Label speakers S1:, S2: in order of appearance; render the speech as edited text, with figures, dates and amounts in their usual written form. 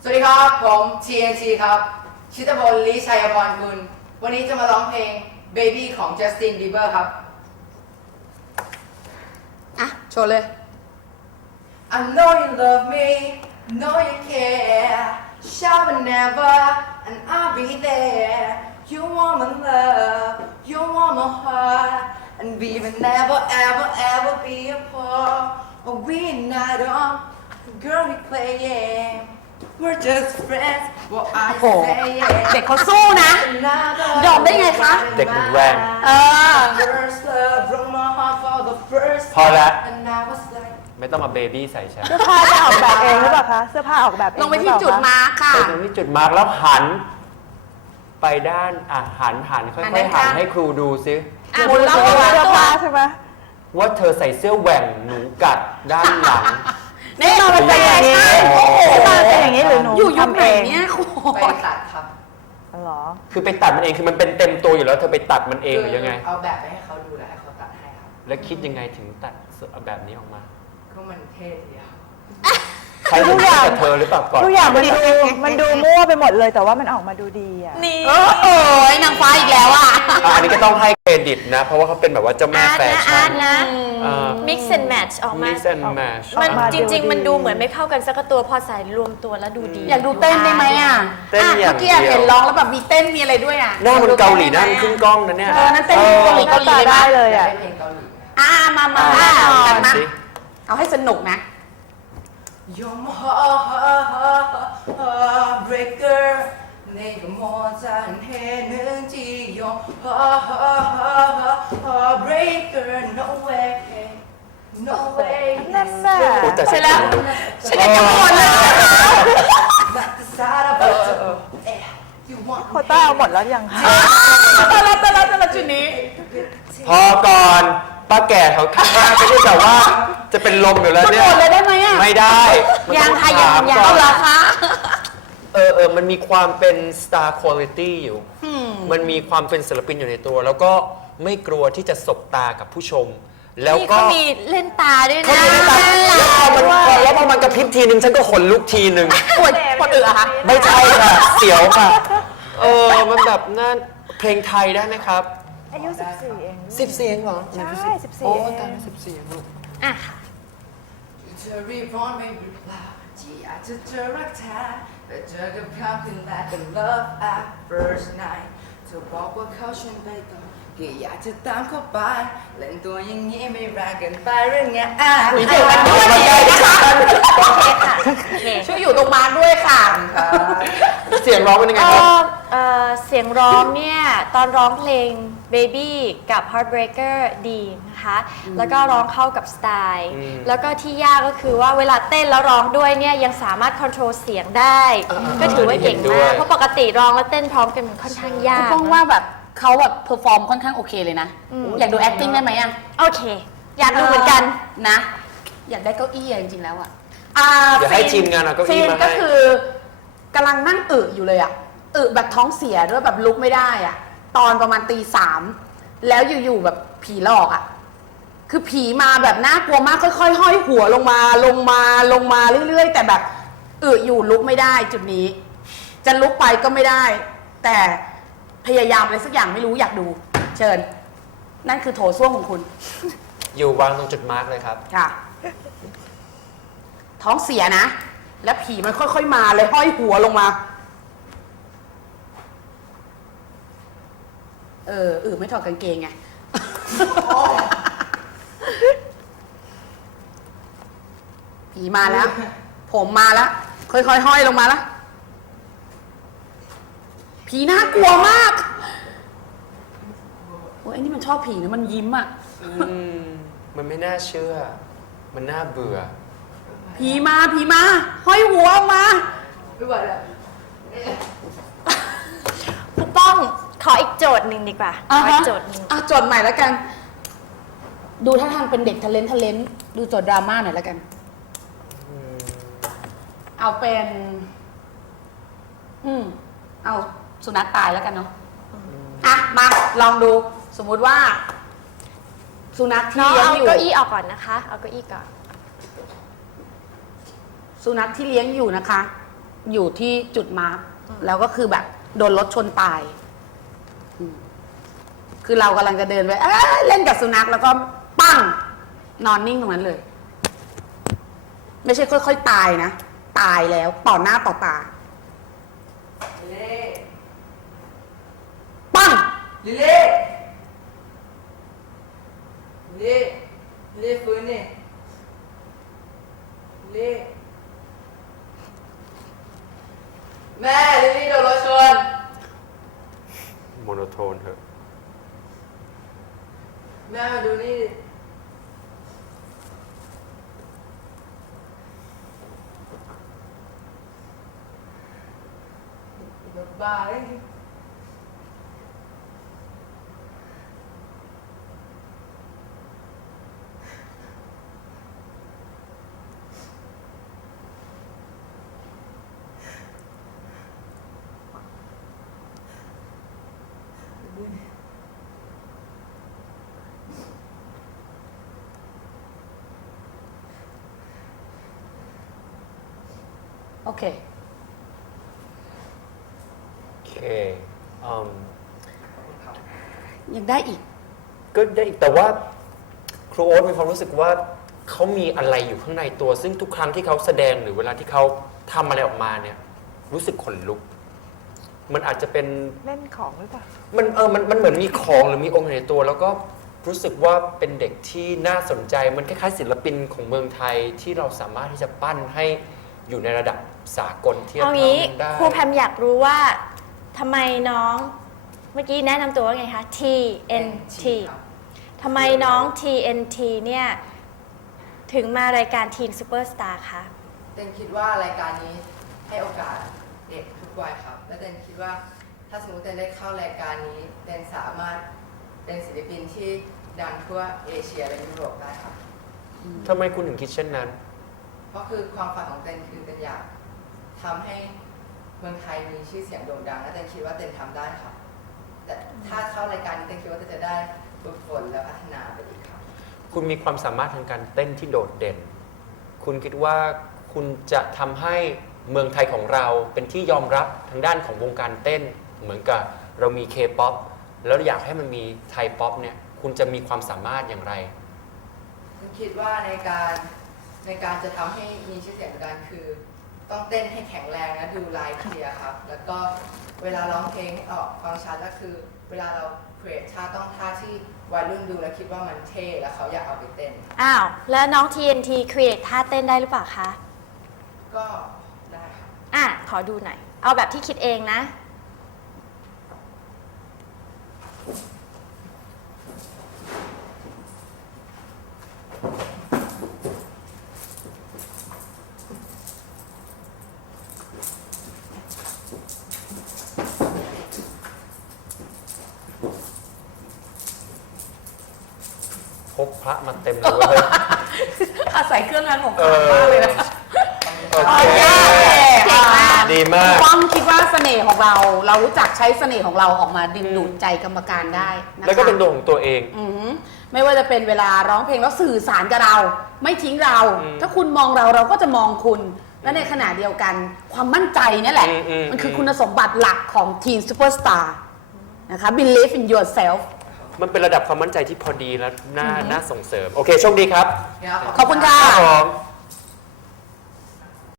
S1: สวัสดีครับผม TNT ครับชิตพล ลีชัยพรกุลวันนี้จะมาร้องเพลง Baby ของ Justin Bieber ครับอ่ะโชว์เลย I know you love me know you care shout but never and I'll be there you want my love you want my heart and we will never ever ever be apart but we not on girl we playing we're just friends what I say
S2: เด็กเขาสู้นะยอมได้ไงคะ
S3: เด็กมันแรง
S1: พอแล้ว
S3: ไม่ต้องมาเบบี้ใส่ฉัน
S4: เสื้อผ้าจะออกแบบเองหรือเปล่าคะเสื้อผ้าออกแบบเอง
S2: ลงไปที่จุดมาร์คค่ะ
S3: ไปตรงที่จุดมาร์กแล้วหัน ไปด้านหันค่อยๆหันให้ครูดูซิ
S2: หมุนแล้ว
S4: เสื้อผ้าใช่ไหม
S3: ว่าเธอใส่เสื้อแหว่งหนูกัดด้านหลัง
S2: นี่มาเป็นอย่างนี้
S4: โอ้โหมาเป็นอย่างนี้หรือหนู
S2: อยู่ยุค
S4: ทำ
S2: ไหน
S4: เอง
S2: เนี่ยครู
S1: ไปตัดครับ
S4: เหรอ
S3: คือไปตัดมันเองคือมันเป็นเต็มตัวอยู่แล้วเธอไปตัดมันเองหรือยังไง
S1: เอาแบบไปให้เขาดูแล้วให้เขาตัดให้ครับ
S3: แล้วคิดยังไงถึงตัดแบบนี้ออกมา
S1: ก็มันเท่ดีครับ
S3: ใครเป็นกับเธอหรือเปล่าก่อน
S4: ทุกอย่างมันดูมั่วไปหมดเลยแต่ว่ามันออกมาดูดีอ่ะ
S2: นี่โอ้ยนางฟ้าอีกแล้วอ่ะ
S3: อันนี้ก็ต้องให้เครดิตนะ เพราะว่าเขาเป็นแบบว่าเจ้าแม่แฟชั่น
S5: นะ
S3: อ่า
S5: mix and match ออกมา
S3: mix and match
S5: มัน
S4: ออกมา
S5: จริง
S4: ดูดี
S5: ๆ มันดูเหมือนไม่เข้ากันสักตัวพอใส่รวมตัวแล้วดูดี
S2: อยากดูเต้นได้ไหมอ่ะ
S3: เต้นอย่าง
S2: เมื่อกี้
S3: เดียว
S2: เห็นร้องแล้วแบบมีเต้นมีอะไรด้วยอ่ะ
S3: หน้ามันเกาหลีหน้ามันขึ้นกล้องนะเนี่ย
S2: นั่นเต้นเกาหลี
S4: หน้าตาได้เลย
S1: อยาก
S4: อ่ะ
S1: ได้เพลงเกาหลีนะ
S2: มากันมา
S3: สิ
S2: เอาให้สนุกนะ
S1: You're my heartbreaker 내가 못한 해는지 You're heartbreaker No way No way
S4: นั่นน่ะ
S3: โอ้แต่
S2: ใช่แล้ว ฉันอยากจะหมดเลย
S1: You want
S4: โควต้าเอาหมดแล้วยังคะ
S2: ตลอดจุดนี้
S3: พอก่อนป้าแก่เขาข้างหน้าไม่ได้แบบว่าจะเป็นลมอยู่แล้ว
S2: คุณ
S3: เนี่
S2: ห
S3: ย
S2: มดเลยได้ไหมอ่ะ
S3: ไม่ได้มัน
S5: ยัง
S3: ต้อง
S5: ค่ะยัง
S3: ถาม
S5: ยัง
S3: ก่
S2: เอา
S3: อน
S2: เหรอคะ
S3: มันมีความเป็น star quality อยู่ มันมีความเป็นศิลปินอยู่ในตัว แล้วก็ไม่กลัวที่จะสบตากับผู้ชม แล้ว
S5: นี่
S3: ก็
S5: เขามีเล่นตาด้วย
S3: เขา
S5: นะ
S3: มีหน้าตาแล้วพอมันกระพริบทีนึงฉันก็ขนลุกทีนึง
S2: ปวดอืออะคะ
S3: ไม่ใช่ค่ะ เสียวค่ะ มันแบบน่าเพลงไทยได้ไหมครับ
S4: อายุ14เอง
S3: 10 เสียงเหรอ
S4: ใช่14
S3: โอ้
S4: เอง
S3: ตายแล้ว10 เสียงลูก
S5: อ่ะ
S1: จะรีบร้อนไม่รีบลาที่อยากจะเจอรักแท้แต่เจอกับคำที่แลกกัน love at first night เธอบอกว่าเขาชวนไปต่อก็อยากจะตามเข้าไปเล่นตัวอย่างนี้ไม่แรงเกินไปหรือไง
S2: คุยเกี่ยวกันด้วยนะคะ
S5: โอเค
S2: ช่วยอยู่ตรงมาด้วยค่ะ
S3: เสียงร้องเป็นยังไงครับ
S5: เสียงร้องเนี่ย ตอนร้องเพลง Baby กับ Heartbreaker ดีนะคะ แล้วก็ร้องเข้ากับสไตล์ แล้วก็ที่ยากก็คือว่าเวลาเต้นแล้วร้องด้วยเนี่ยยังสามารถควบคุมเสียงได้ ก็ถือว่าเก่ง
S3: เห็นด้ว
S5: มาย ก เพราะปกติร้องแล้วเต้นพร้อมกันมันค่อนข้างยาก
S2: ป้องว่าแบบเขาแบบเพอร์ฟอร์มค่อนข้างโอเคเลยนะ อยากดู acting ได้ไหมอ่ะ
S5: โอเค อยากดูเหมือนกัน
S2: นะ อยากได้เก้าอี้อะจริงๆแล้วอ่ะ
S3: เดี๋ยวให้ทีมงานเอาเก้าอี้มาให้
S2: ก็คือกำลังนั่งอยู่เลยอ่ะแบบท้องเสียด้วยแบบลุกไม่ได้อ่ะ ตอนประมาณตี 3แล้วอยู่ๆแบบผีหลอกอ่ะ คือผีมาแบบน่ากลัวมากค่อยๆห้อยหัวลงมาเรื่อยๆ แต่แบบอยู่ลุกไม่ได้จุดนี้ จะลุกไปก็ไม่ได้ แต่พยายามอะไรสักอย่างไม่รู้อยากดู เชิญ นั่นคือโถส้วมของคุณ
S3: อยู่วางตรงจุดมาร์กเลยครับ
S2: ค่ะ ท้องเสียนะ แล้วผีมันค่อยๆมาเลยห้อยหัวลงมา ไม่ถอดกางเกงไง ผีมาแล้ว ผมมาแล้ว ค่อยๆห้อยลงมาแล้ว ผีน่ากลัวมากโอ้ยไอ้นี่มันชอบผีนะมันยิ้มอ่ะ
S3: มันไม่น่าเชื่อ มันน่าเบื่อ
S2: ผีมาห้อยหัวออกมา
S1: ไม่ไหวแล้ว
S5: ครูป้องขออีกโจทย์หนึ่งดีกว่าขออีกโจทย์หนึ่ง
S2: โจทย์ใหม่แล้วกัน ดูท่าทางเป็นเด็กทะเลนดูโจทย์ดราม่าหน่อยแล้วกัน เอาเป็น เอาสุนัขตายแล้วกันเนาะมาลองดู สมมุติว่า สุนัขที่
S5: น้อง
S2: เลี้ยง
S5: เอา
S2: อยู่
S5: เก้าอี้ออกก่อนนะคะ เอาเก้าอี้ก่อน
S2: สุนัขที่เลี้ยงอยู่นะคะอยู่ที่จุดมาร์กแล้วก็คือแบบโดนรถชนตายอืมคือเรากำลังจะเดินไปเล่นกับสุนัขแล้วก็ปั้งนอนนิ่งตรงนั้นเลย ไม่ใช่ค่อยๆตายนะ ตายแล้วต่อหน้าต่อตา
S1: ลิลลี่
S2: ปั้ง
S1: ลิลลี่ลิลลี่ฟื้นนี่ลิลลี่แม่ลิลลี่โดนรถชน
S3: โมโนโทนเถอะ
S1: แม่มาดูนี่ดิรถบ้าเลยนี่
S2: โอเค
S3: โอเคอืม
S2: ยังได้อีก
S3: ก็ได้แต่ว่าครูโอ๊ตมีความรู้สึกว่าเขามีอะไรอยู่ข้างในตัว ซึ่งทุกครั้งที่เขาแสดงหรือเวลาที่เขาทำอะไรออกมาเนี่ยรู้สึกขนลุก มันอาจจะเป็น
S4: เล่นของหรือเปล่า
S3: มันเหมือนมีของหรือมีองค์ในตัว แล้วก็รู้สึกว่าเป็นเด็กที่น่าสนใจมันคล้ายๆศิลปินของเมืองไทยที่เราสามารถที่จะปั้นให้อยู่ในระดับสากลที่จะ
S5: เอางี้
S3: ทำได้
S5: ครูแพมอยากรู้ว่าทำไมน้องเมื่อกี้แนะนำตัวว่าไงคะ TNT
S1: ครับ
S5: ทำไมน้อง TNT เนี่ยถึงมารายการ Teen Superstar คะ
S1: เต้นคิดว่ารายการนี้ให้โอกาสเด็กทุกวัยครับ และเต้นคิดว่าถ้าสมมติเต้นได้เข้ารายการนี้เต้นสามารถเป็นศิลปินที่ดังทั่วเอเชียและยุโรปได้ครับ
S3: ทำไมคุณถึงคิดเช่นนั้น
S1: เพราะคือความฝันของเต้นคือเต้นอยากทำให้เมืองไทยมีชื่อเสียงโด่งดังและเต้นคิดว่าเต้นทำได้ครับ แต่ถ้าเข้ารายการนี้เต้นคิดว่าเต้นจะได้ฝึกฝนและพัฒนาไปอีกครับ
S3: คุณมีความสามารถทางการเต้นที่โดดเด่น คุณคิดว่าคุณจะทำให้เมืองไทยของเราเป็นที่ยอมรับทางด้านของวงการเต้น เหมือนกับเรามี K-POP แล้วอยากให้มันมีไทยป๊อปเนี่ย คุณจะมีความสามารถอย่างไร
S1: ผมคิดว่าในการจะทำให้มีชื่อเสียงดังคือ ต้องเต้นให้แข็งแรงและดูลายเคลียร์ครับ แล้วก็เวลาร้องเพลงให้ออกฟังชัดก็คือ เวลาเราเcreateท่าต้องท่าที่วัยรุ่นดูแล้วคิดว่ามันเท่แล้วเขาอยากเอาไปเต้น
S5: อ้าว แล้วน้อง TNT create ท่าเต้นได้หรือเปล่าคะ
S1: ก็ได้ครับ
S5: ขอดูหน่อย เอาแบบที่คิดเองนะ
S3: พกพระมาเต็มเลยเว้ย
S2: อาศัยเครื่องรางของ
S3: เอ
S2: ขลัง
S3: อ
S2: มากเลยนะ
S3: โอเค
S2: เก่งมาก
S3: ดีมาก
S2: ป้อมคิดว่าเสน่ห์ของเรา เรารู้จักใช้เสน่ห์ของเราออกมาดึงดูดใจกรรมการได้นะคะ
S3: แล้วก็เป็นตัวของตัวเอง
S2: อือหือไม่ว่าจะเป็นเวลาร้องเพลงแล้วสื่อสารกับเรา ไม่ทิ้งเรา ถ้าคุณมองเราเราก็จะมองคุณ และในขณะเดียวกันความมั่นใจเนี่ยแหละ มันคือคุณสมบัติหลักของ Teen Superstar นะคะ Believe in yourself
S3: มันเป็นระดับความมั่นใจที่พอดีและน่าส่งเสริม โอเค โชคดีครับ
S2: ขอบคุณค่ะ
S3: ครับผม